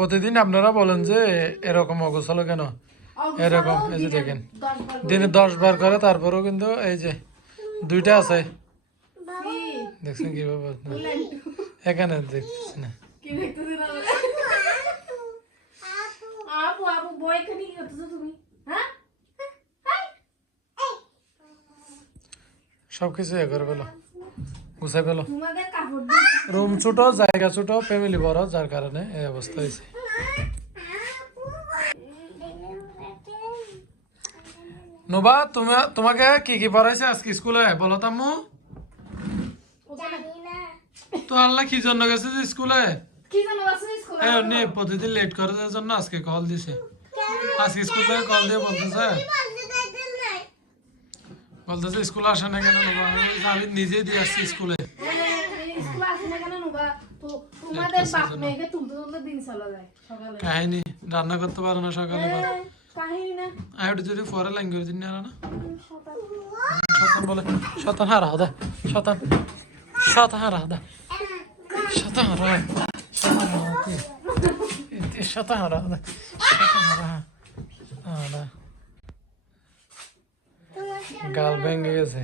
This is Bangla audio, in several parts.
প্রতিদিন আপনারা বলেন যে এরকম অগোছাল কেন, এরকম এই যে দেখেন দিনে 10 বার করে, তারপরেও কিন্তু এই যে 2টা আছে, দেখছেন কিভাবে? এখানে দেখতেছি না। কি দেখতেছেন আপু? আপু বই এখানে কি করতেছো তুমি? হ্যাঁ, সবকিছু এ করে ফেলো, গুছাই ফেলো। তোমাদের কাপড় রুম ছোট, জায়গা ছোট, ফ্যামিলি বড়, যার কারণে এই অবস্থা হয়েছে। নোবা, তোমাকে কি কি পড়াইছে আজকে স্কুলে বলো তাম্মু? তো আল্লাহ কি জন্য গেছে যে স্কুলে? কি জানো আছে স্কুলে? এই নে প্রতিদিন লেট করে দেওয়ার জন্য আজকে কল দিছে। আজকে স্কুল থেকে কল দিয়ে বলতেছে স্কুলে আসে না কেন নোবা? আমি নিজেই দিয়ে আসছি স্কুলে। স্কুলে আসে না কেন নোবা? তো তোমাদের বাপ মেয়েকে তুলতে তুলতে দিন চলে যায় সকালে। কাহিনী রান্না করতে পারো না সকালে, কাহিনী না। আইডি যদি ফরে ল্যাঙ্গুয়েজ দিন না না শতান বলে, শতান হারা দা, শতান শতান হারা দা, শতান হারা, শতান হারা কি শতান হারা দা, শতান হারা হারা গাল ভেঙে গেছে।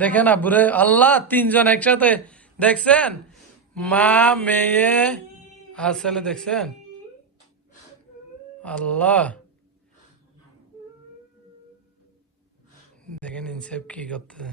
দেখেন আব্বুরে, আল্লাহ 3 জন একসাথে দেখছেন, মা মেয়ে আর ছেলে, দেখছেন? আল্লাহ দেখেন ইনসাফ কি করতেছে।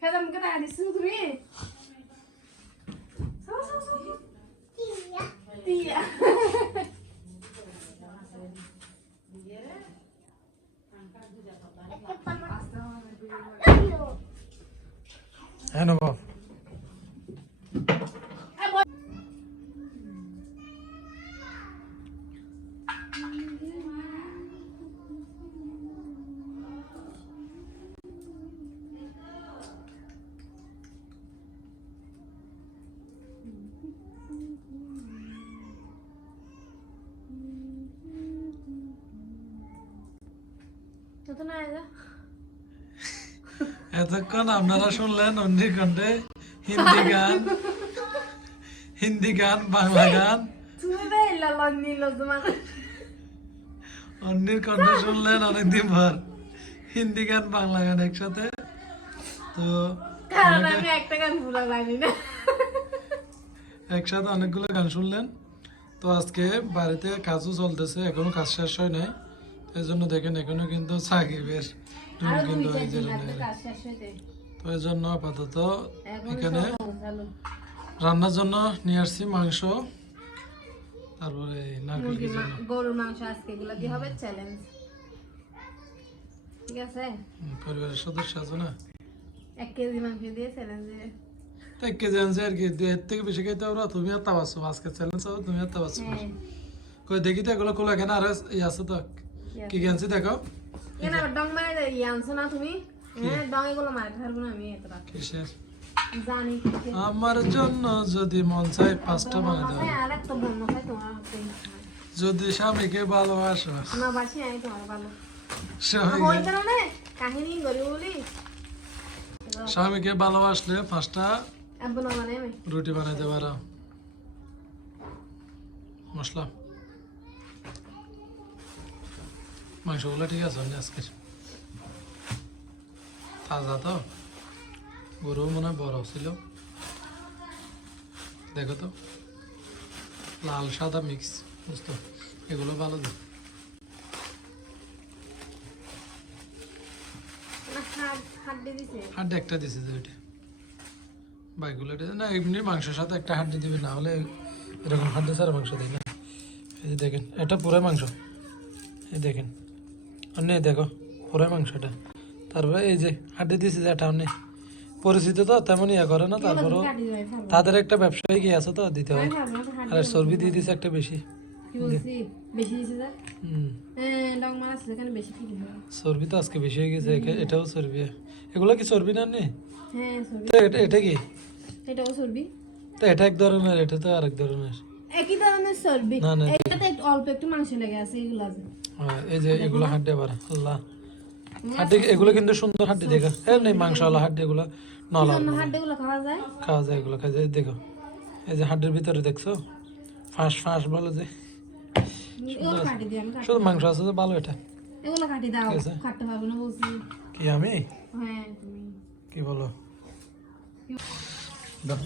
খেলা মুখে না দিছো তুমি? টিয়া হ্যাঁ নবাব, তো না আয়দা এতক্ষণ আপনারা শুনলেন অন্যের কণ্ঠে হিন্দি গান, বাংলা গান। তুমি বে লালন নিল তোমার অন্যের কণ্ঠে শুনলেন অনেকদিন পর হিন্দি গান, বাংলা গান একসাথে। তো কারণ আমি একটা গান ভুলা জানি না। একসাথে অনেকগুলো গান শুনলেন। তো আজকে বাড়িতে কাজও চলতেছে, এখনো কাজ শেষ হয় নাই, এই জন্য দেখেন এখনো কিন্তু সাকিবের রুম কিন্তু এই যে তো এই জন্য আপাতত এখানে রান্নার জন্য নিয়ে আসছি মাংস, তারপরে নারকেল কি জন্য গরুর মাংস আজকে এগুলো কি হবে চ্যালেঞ্জ, ঠিক আছে? পরিবারের সদস্য আছে না, 1 কেজি মাংস দিয়ে চ্যালেঞ্জ দিয়ে 1 কেজি আনছে আর কি, এর থেকে বেশি খাইতে পারো তুমি আর তাবাসো, আজকে চ্যালেঞ্জ হবে তুমি আর তাবাসো। কই দেখি তো এগুলো খোলা, এখানে আর আছে তো কি আনছি দেখো। কেন আবার ডং মারে আনছো না তুমি? হ্যাঁ ডং এগুলো মারতে পারবো না আমি এতটা কিসের? জানি। আমার জন্য যদি মন চাই 5টা বানিয়ে দাও, আর একটা বন্য চাই তোমার হাতে। যদি স্বামীকে ভালোবাসো, না বাসি আমি তোমার ভালো স্বামীকে ওই কারণে কাহিনী করি বলি স্বামীকে ভালোবাসলে 5টা আব্বু না মানে আমি রুটি বানাইতে পারো। মশলা মাংসগুলো ঠিক আছে আজকের, তাজা তো, গরু মনে হয় বড় ছিল, দেখো তো লাল সাদা মিক্স, বুঝতো এগুলো ভালো দিই। হাড্ডি একটা দিছে যে ওইটা বাইকগুলো না, এমনি মাংসের সাথে একটা হাড্ডি দিবে, না হলে এরকম হাড্ডি ছাড়া মাংস দিই না। এই যে দেখেন এটা পুরো মাংস, এই দেখেন অন্য দেখো পুরো মাংস এটা, তারপরে এই যে হাড্ডি দিয়েছে যে এটা অন্য পরিচিত তো তেমন ইয়া করে না, তারপরও তাদের একটা ব্যবসায়ী কি আছে তো দিতে হয়, আর চর্বি দিয়ে দিছে একটা বেশি। চর্বি তো আজকে বেশি হয়ে গেছে, এটাও চর্বি, এগুলো কি চর্বি না নে? এটা কি এটাও চর্বি। তো এটা এক ধরনের, এটা তো আরেক ধরনের। একই ধরনের চর্বি, না না এটাতে একটু অল্প একটু মাংস লেগে আছে, এগুলো আছে। এই যে এগুলো হাড্ডি আবার আল্লাহ, হাড্ডি এগুলো কিন্তু সুন্দর হাড্ডি দেখো, হ্যাঁ নেই মাংসওয়ালা হাড্ডি, এগুলো নলা হাড্ডিগুলো খাওয়া যায়। খাওয়া যায়, এগুলো খাওয়া যায়। দেখো এই যে হাড্ডির ভিতরে দেখছো ফাঁস ফাঁস বলে যে, এগুলো কাটি দিই আমি, শুধু মাংস আছে যে ভালো। এটা এগুলো কাটি দাও, ঠিক আছে। কাটতে পারবো না বলছি। কি আমি হ্যাঁ তুমি কি বলো, দাও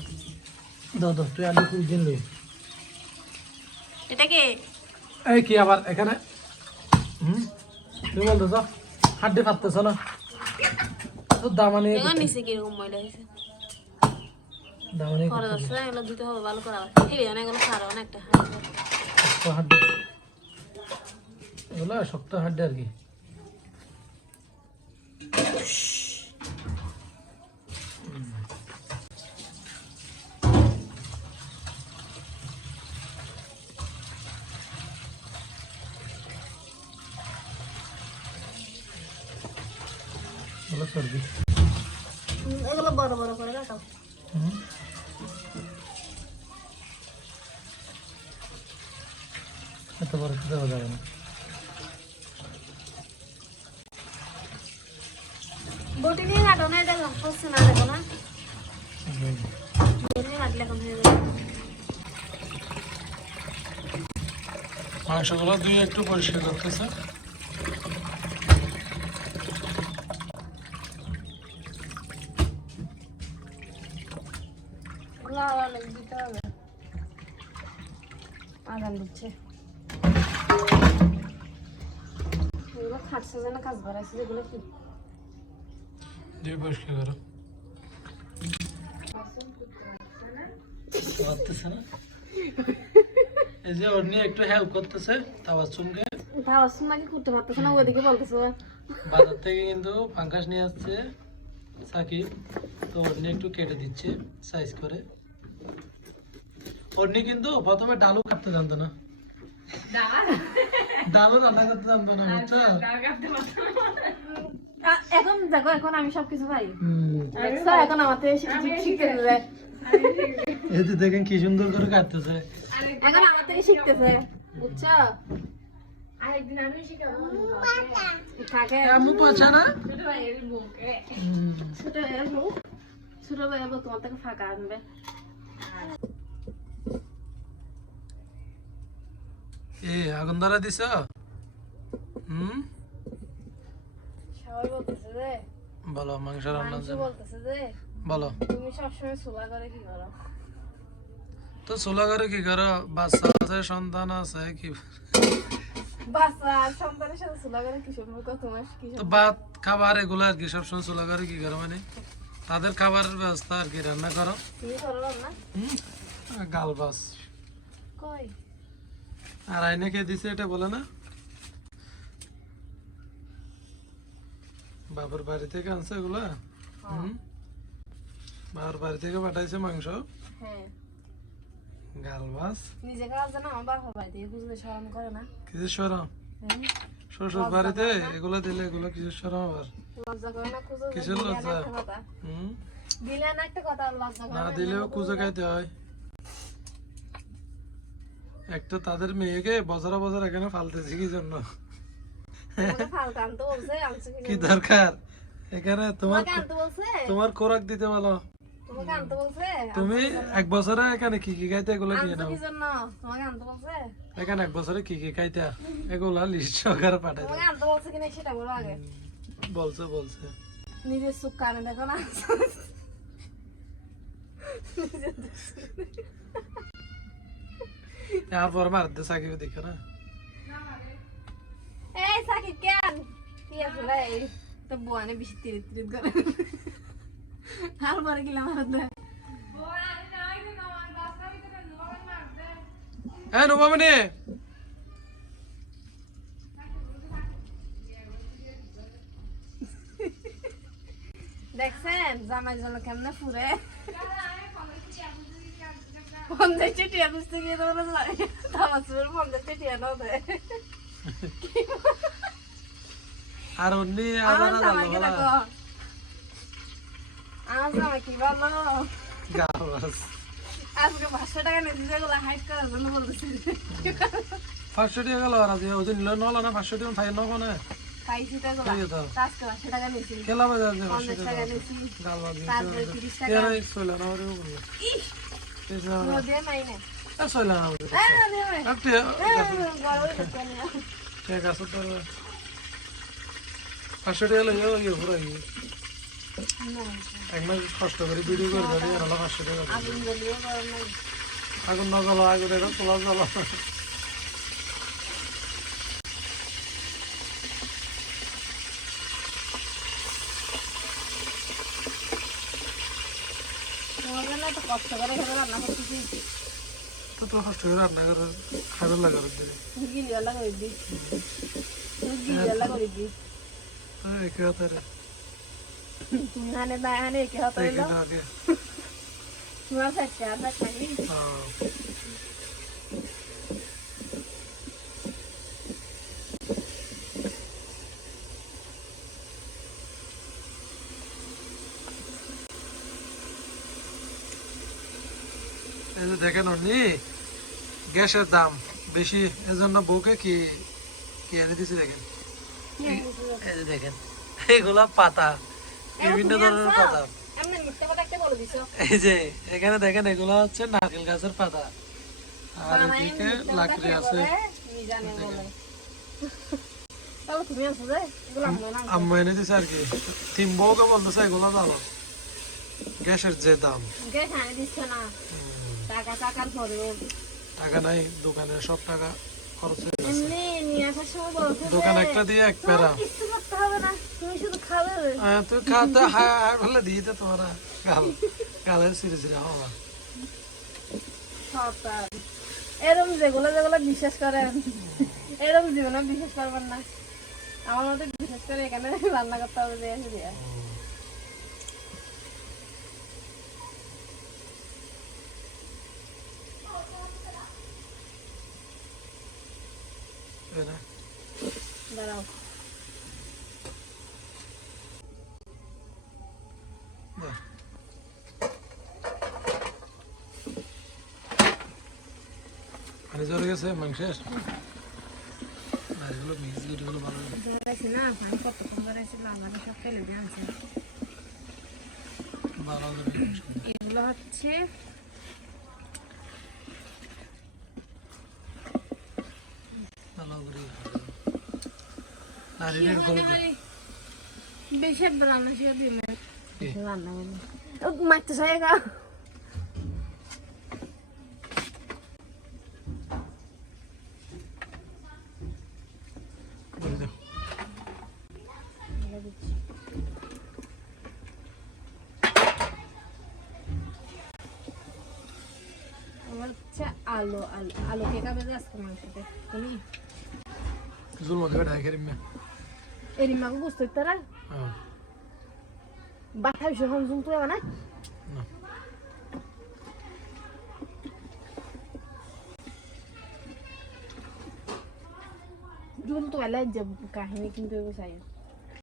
দাও দাও, তুই আলু ফুল কিনলি। এটা কে? এই কি আবার এখানে তুমি বলতেছ হাড্ডি ফাটতেছ না, তো দামানি এগুলো নিচে কি রকম ময়লা হয়েছে, দামানি খরচ আছে, এগুলো দিতে হবে ভালো করে। আবার এই জানে এগুলো ছাড়াও না একটা শক্ত হাড্ডি, এগুলো শক্ত হাড্ডি আর কি। এগুলো চর্বি। এগুলো বড় বড় করে কাটাও। এত বড় তো দেওয়া যাবে না। বটি নিয়ে কাটো না, এটা হচ্ছে না, দেখো না বটি নিয়ে কাটলে এখন হয়ে যাবে। মাংসগুলো দুই একটু পরিষ্কার করতেছে। এগুলো আবার দিতে হবে, আদান দিচ্ছে। এগুলো খাটছে যেন কাজ বাড়াইছে, যেগুলো কি দুই পরিষ্কার করো, করতেছে না। এই যে ওর নিয়ে একটু হেল্প করতেছে তাবাসসুমকে, তাবাসসুম নাকি করতে পারতেছে না, ওইদিকে বলতেছে। বাজার থেকে কিন্তু পাঙ্কাশ নিয়ে আসছে সাকিব, তো ওর নিয়ে একটু কেটে দিচ্ছে সাইজ করে। ওর নিয়ে কিন্তু প্রথমে ডালু কাটতে জানতো না, ডালু রান্না করতে জানতো না, বুঝছো? এখন দেখো, এখন আমি সবকিছু পাই, এখন আমার থেকে শিখতে দেবে। এই যে দেখেন কি সুন্দর করে কাটতেছে, এখন আমার থেকে শিখতেছে, বুঝছো? আরেকদিন আমি শিখাবো কাকে, আম্মু পচা না ছোট ভাইয়ের বউকে, ছোট ভাইয়ের বউ তোমার থেকে ফাঁকা আনবে। আগুন ধরা দিছ। সবাই বলতেছে যে, বলো মাংস রান্না মানুষ বলতেছে যে বলো, তুমি সবসময় চুলা করে কি করো? তো চুলা করে কি করো, বাচ্চা আছে সন্তান আছে কি, বাচ্চা আর সন্তানের সাথে চুলা করে কি সম্পর্ক তোমার? কি তো ভাত খাবার এগুলো আর কি সবসময় চুলা করে কি করো, মানে তাদের খাবারের ব্যবস্থা আর কি রান্না করো। তুমি করো না? গাল বাস কই আর আইনে কে দিছে এটা বলে না, বাবার বাড়ি থেকে আনছে এগুলা। বাবার বাড়ি থেকে পাঠাইছে মাংস, হ্যাঁ গাল বাস নিজে খাওয়া জানা, আমার বাপা বাড়ি থেকে বুঝলে শরম করে না? কিছু সরম, শ্বশুর বাড়িতে এগুলো দিলে এগুলো কিছু সরম আবার, লজ্জা করে না? খুঁজো কিসের লজ্জা? দিলে না একটা কথা, লজ্জা করে না না? দিলেও খুঁজে খাইতে হয়। একটা তাদের মেয়েকে বছরা বছর এখানে ফালতেছি কি জন্য, তোমাকে ফালতু আনতে বলছে, আনছে কি দরকার এখানে তোমার, তোমাকে আনতে বলছে? তোমার খোরাক দিতে বলো। তোমাকে আনতে বলছে? তুমি এক বছরে এখানে কি কি খাইতে এগুলো দিয়ে আনছো নাও, কি জন্য? তোমাকে আনতে বলছে? এখানে এক বছরে কি কি খাইতে এগুলা লিস্ট সহকারে পাঠাই তোমাকে আনতে বলছে কিনা সেটা বলো আগে। বলছে বলছে নিজের চোখ কানে দেখো না? তারপর মারতে সাকিব দেখে না, এই সাকিব কেন কি আছে রে? তো বুয়ানে বেশি তিরিত তিরিত করে তারপরে গেলাম মারতে। হ্যাঁ নোবামনি দেখছেন জামাই জন্য কেমনে ফুরে? 50 টিয়া খুঁজতে গিয়ে তো তামাসুর 50 টিয়া নাও দেয়। আর অন্য আমার জামাইকে দেখো, আমার জামাই কি ভালো, গাছ আজকে 500 টাকা নিয়েছি যেগুলো হাইট করার জন্য বলতেছি 500 টাকা গেল আর আজ ওই দিন নল না 500 টাকা থাই নব না পাইছি তো এগুলো এই তো আজকে 500 টাকা নিয়েছি খেলা বাজার যে 50 টাকা নিয়েছি গাল বাজি তারপরে 30 টাকা এর সইলা না ওরে বললো ইস এই যে নদে নাই না সইলা না নদে নাই আপনি গরম করতে না ঠিক আছে তো 500 টাকা লইও ইয়ে পুরো এক মাস কষ্ট করে ভিডিও করে ধরে আর 500 টাকা আগুন জ্বলিয়ে গরম নাই আগুন না জ্বালা আগুন এটা তোলা জ্বালা তোমাদের না তো কষ্ট করে ঘরে রান্না করতেছি তো তো কষ্ট করে রান্না করে খাবার লাগা রোদ দিবি গিলিয়ালা করে দি গিলিয়ালা করে দি এই কি হতে রে তুমি হানে দায় হানে কি হতো এই এলো না আগে তোমার সাথে আর থাকি হ্যাঁ এই যে দেখেন অনি গ্যাসের দাম বেশি এজন্য বউকে কি কি এনে দিছে দেখেন এই যে দেখেন এগুলা পাতা বিভিন্ন ধরনের পাতা এমনি মিথ্যা কথা একটা বলে দিছো এই যে এখানে দেখেন এগুলো হচ্ছে নারকেল গাছের পাতা আর এদিকে লাকড়ি আছে কি জানে বলে তাহলে তুমি আনছো যে এগুলো আমরা না আম্মা এনে দিছে আর কি তিন বউকে বলতেছে এগুলো দাও গ্যাসের যে দাম কে খানে দিছ না টাকা টাকার পরে টাকা নাই দোকানে সব টাকা খরচ হয়ে গেছে এমনি নিয়ে আসার সময় বলছে দোকান একটা দিয়ে এক পেরা কিছু করতে হবে না তুমি শুধু খাবে তুই খাতে হায় হায় বলে দিয়ে দে তোমরা কাল কালের সিরে সিরে হওয়া সকাল এরম যেগুলো যেগুলো বিশ্বাস করেন এরম জীবনে বিশ্বাস করবেন না আমার মতে বিশ্বাস করে এখানে রান্না করতে হবে দিয়ে আসে দিয়ে দাঁড়াও পানি চলে গেছে মাংসের আর এগুলো মিক্স গুলো ভালো বেড়াইছি না পানি কতক্ষণ বেড়াইছিল আমাদের সব ফেলে দিয়ে আনছে ভালো হবে এগুলো হচ্ছে ভালো করে নারীর গল্প বেশি রান্না শিখে দিলে রান্না মারতে চাই গা বলে দাও আমার হচ্ছে আলু আলু আলু কে খাবে আজকে মাংসতে তুমি জুল মধ্যে ঢাই খেরিম না এরিমাকে বুঝতে তারা হ্যাঁ বাথা বিষয় জুম তুই না না জুম তো এলাই যাব কাহিনী কিন্তু চাই